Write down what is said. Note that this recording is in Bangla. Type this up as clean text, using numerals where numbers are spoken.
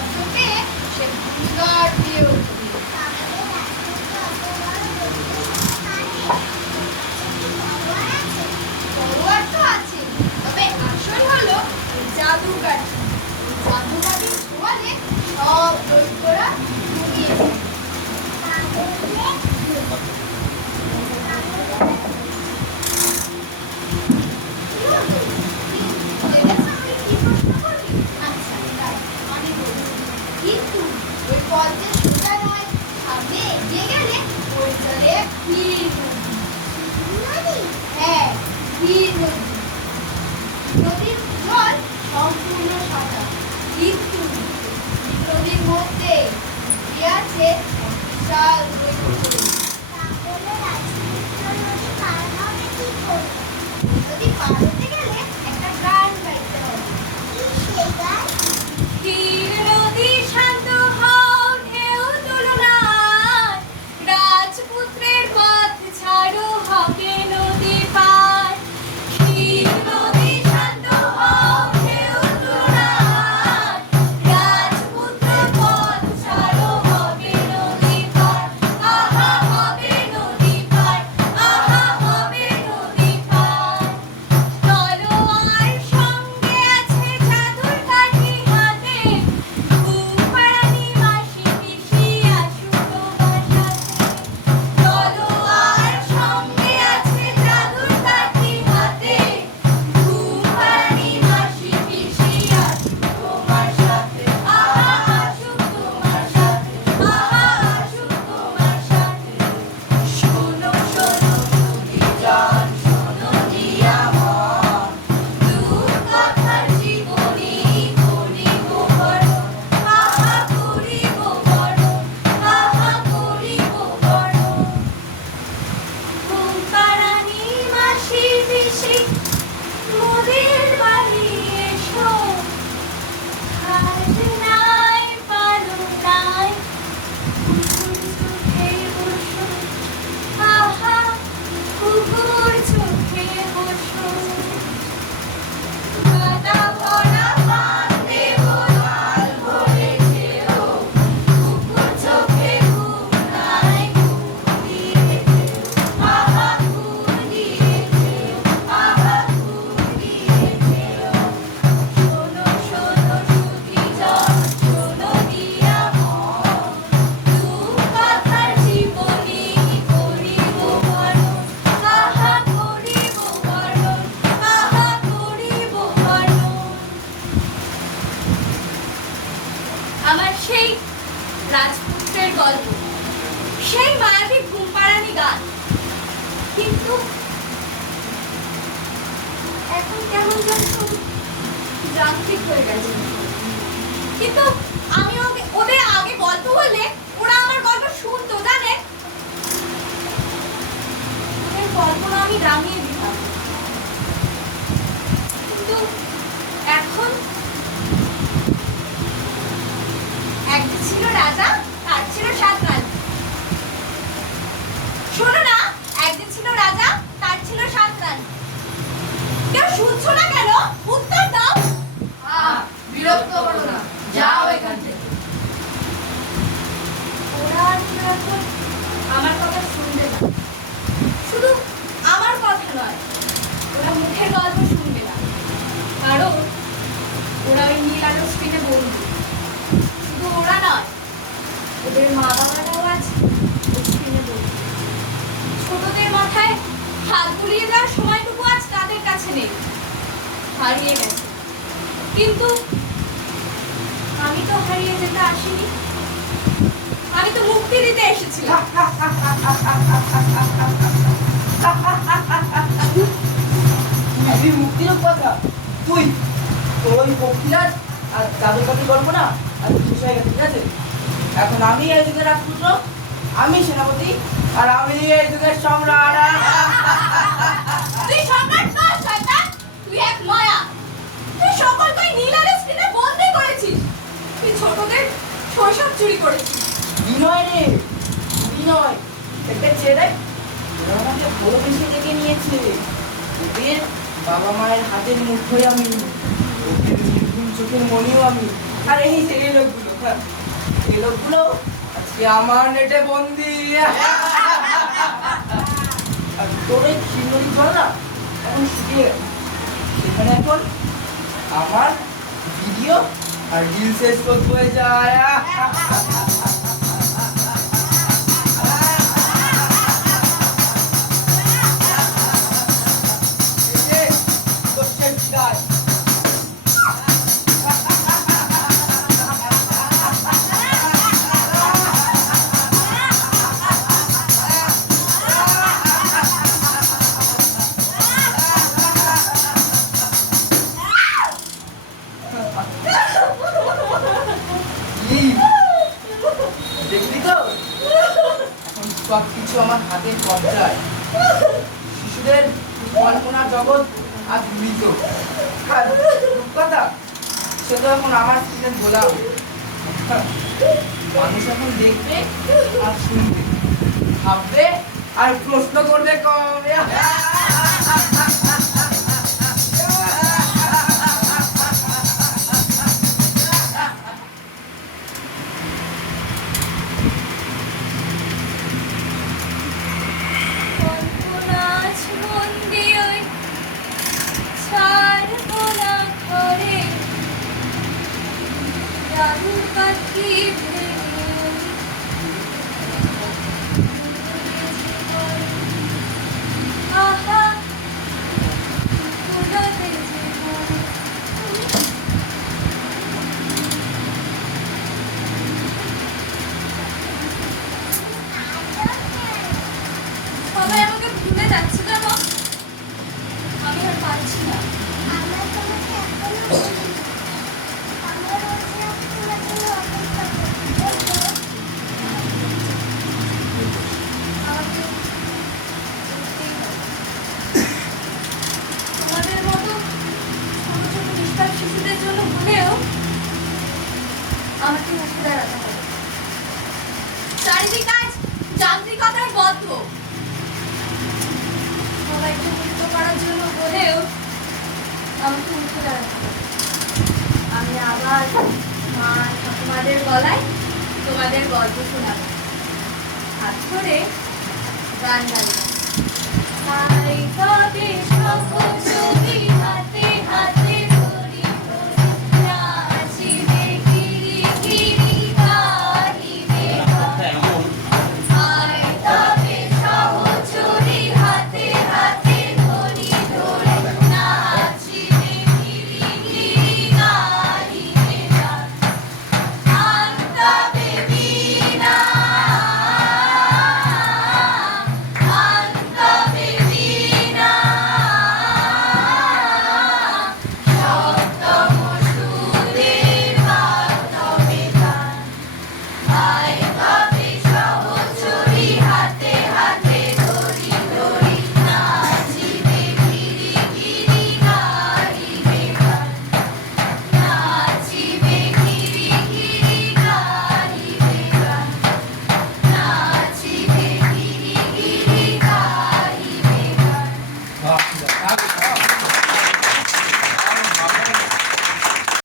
শব্দ পেয়ে সে ভূমিদর দিয়ে উঠবে। তলোয়ার তো আছে, তবে আসল হলো জাদুকাঠি। জাদুকাঠির ছোঁয়ালে সব দৈত্যরা ঘুমিয়ে যায়। কিন্তু ওই পথ যে সোজা নয়, সামনে এগিয়ে গেলে ওই চলে ক্ষীর নদী। হ্যাঁ, ক্ষীর নদী। নদীর জল সম্পূর্ণ সাদা, কিন্তু নদীর মধ্যে কি আছে এক বিশাল দৈত্য। নদী পার হতে গেলে একটা গান গাইতে হবে। সেই গান? ক্ষীর নদী শান্ত হও, ঢেউ তোলো না, রাজপুত্রের পথ ছাড়ো, হবে নদী পার। ক্ষীর নদী শান্ত হও, ঢেউ তোলো না, রাজপুত্রের পথ ছাড়ো, হবে নদী পার। আহা হবে নদী পার, আহা হবে নদী পার। তলোয়ার সঙ্গে আছে, জাদুর কাঠি হাতে, ঘুমপাড়ানি মাসি পিসি আসুক তোমার সাথে। তলোয়ার সঙ্গে আছে, জাদুর কাঠি হাতে, ঘুমপাড়ানি মাসি পিসি আসুক তোমার সাথে। আহা আসুক তোমার সাথে, আহা আসুক তোমার সাথে। শোনো শোনো সুধীজন, শোনো দিয়া মন, রূপকথার জীবনী করিব বরণ। আহা করিব বরণ, আহা করিব বরণ। ঘুমপাড়ানি মাসি পিসি মোদের বাড়ি এসো, খাট নাই পালং নাই, কুকুর চোখে বসো। আহা কুকুর চোখে বসো। কাদা ভরা পান দেব, লাল ভরে খেও, কুকুর চোখে ঘুম নাই, ঘুম দিয়ে খেও। আহা ঘুম দিয়ে খেও, আহা ঘুম দিয়ে খেও। শোনো শোনো সুধীজন, শোনো দিয়া মন, রূপকথার জীবনী করিব বরণ। আহা করিব বরণ, আহা করিব বরণ। আমার সেই রাজপুত্রের গল্প, সেই মায়াবী ঘুমপাড়ানি গান, কিন্তু এখন কেমন যেন যান্ত্রিক হয়ে গেছে। কিন্তু আমি ওদের আগে গল্প বললে ওরা আমার গল্প শুনতো, জানে? ওদের কল্পনা আমি রাঙিয়ে দিতাম। কিন্তু এখন একদিন ছিল রাজা, তার ছিল 7 রানী। শোনো না, একদিন ছিল রাজা, তার ছিল 7 রানী। কেউ শুনছো না কেন? উত্তর দাও। বিরক্ত করো না, যাও এখান থেকে। ওরা আর কেউ এখন আমার কথা শুনবে না। শুধু আমার কথা নয়, ওরা মুখের গল্প শুনবে না, কারণ ওরা ওই নীল আলোর স্ক্রিনে বন্দী। শুধু ওরা নয়, ওদের মা বাবারাও আছে ওই স্ক্রিনে বন্দী। ছোটদের মাথায় হাত বুলিয়ে দেওয়ার সময়টুকু আজ তাদের কাছে নেই, হারিয়ে গেছে। কিন্তু আমি তো হারিয়ে যেতে আসিনি, আমি তো মুক্তি দিতে এসেছিলাম। তুই মুক্তির কথা, তুই ওই পক্ষীরাজ আর জাদুকাঠি গল্প না আর শেষ হয়ে গেছে, ঠিক আছে? এখন আমি এই যুগের রাজপুত্র, আমি সেনাপতি, আর আমি এই যুগের সম্রাট। তুই সম্রাট নস শয়তান, তুই এক মায়া। তুই সকলকে নীল আলোর স্ক্রিনে বন্দী করেছিস। তুই ছোটদের শৈশব চুরি করেছিস। বিনয় রে, বিনয়, একটা ছেড়ে ওরা আমাকে ভালোবেসে ডেকে নিয়েছে। ওদের বাবা মায়ের হাতের মুঠোই আমি, ওদের নির্ভুল চোখের মনিও আমি। আর এই যে এই লোকগুলো এই লোকগুলো আজকে আমার নেটে বন্দি। আর তোর এই খিল্লি জল না এখন শুকিয়ে গেছে। এখানে এখন আমার ভিডিও আর রিল শেষ করতে হয়ে যায়। এই যে, তোর শেষ গায়। এই, দেখলি তো এখন সব কিছু আমার হাতের কবজায়। শিশুদের কল্পনা জগৎ আজ মৃত। আর রূপকথা সে তো এখন আমার স্ক্রিনে গোলাম। মানুষ এখন দেখবে আর শুনবে, ভাববে আর প্রশ্ন করবে কবে। কল্পনাজ মন্দি ওই ছাড়বো না ঘরে, রাহুল পাখি ভেবে ওই আহা ফুলাতে জীবন। সবাই আমাকে ভুলে যাচ্ছে কেন? আমি আর পারছি না। আমরা তোমাকে এখনো বলিনি। আমরা রোজই তোমার জন্য অপেক্ষা করি। আমাকে করতেই হবে। তোমাদের মতো ছোট ছোট নিষ্পাপ শিশুদের জন্য হলেও আমাকে উঠে দাঁড়াতে হবে। চারিদিক আজ যান্ত্রিকতায় বদ্ধ। সবাইকে মুক্ত করার জন্য হলেও আমাকে উঠে দাঁড়াতে হবে। আমি আবার মা ঠাকুমাদের গলায় তোমাদের গল্প শোনাবো, হাত ধরে গান গাইবো।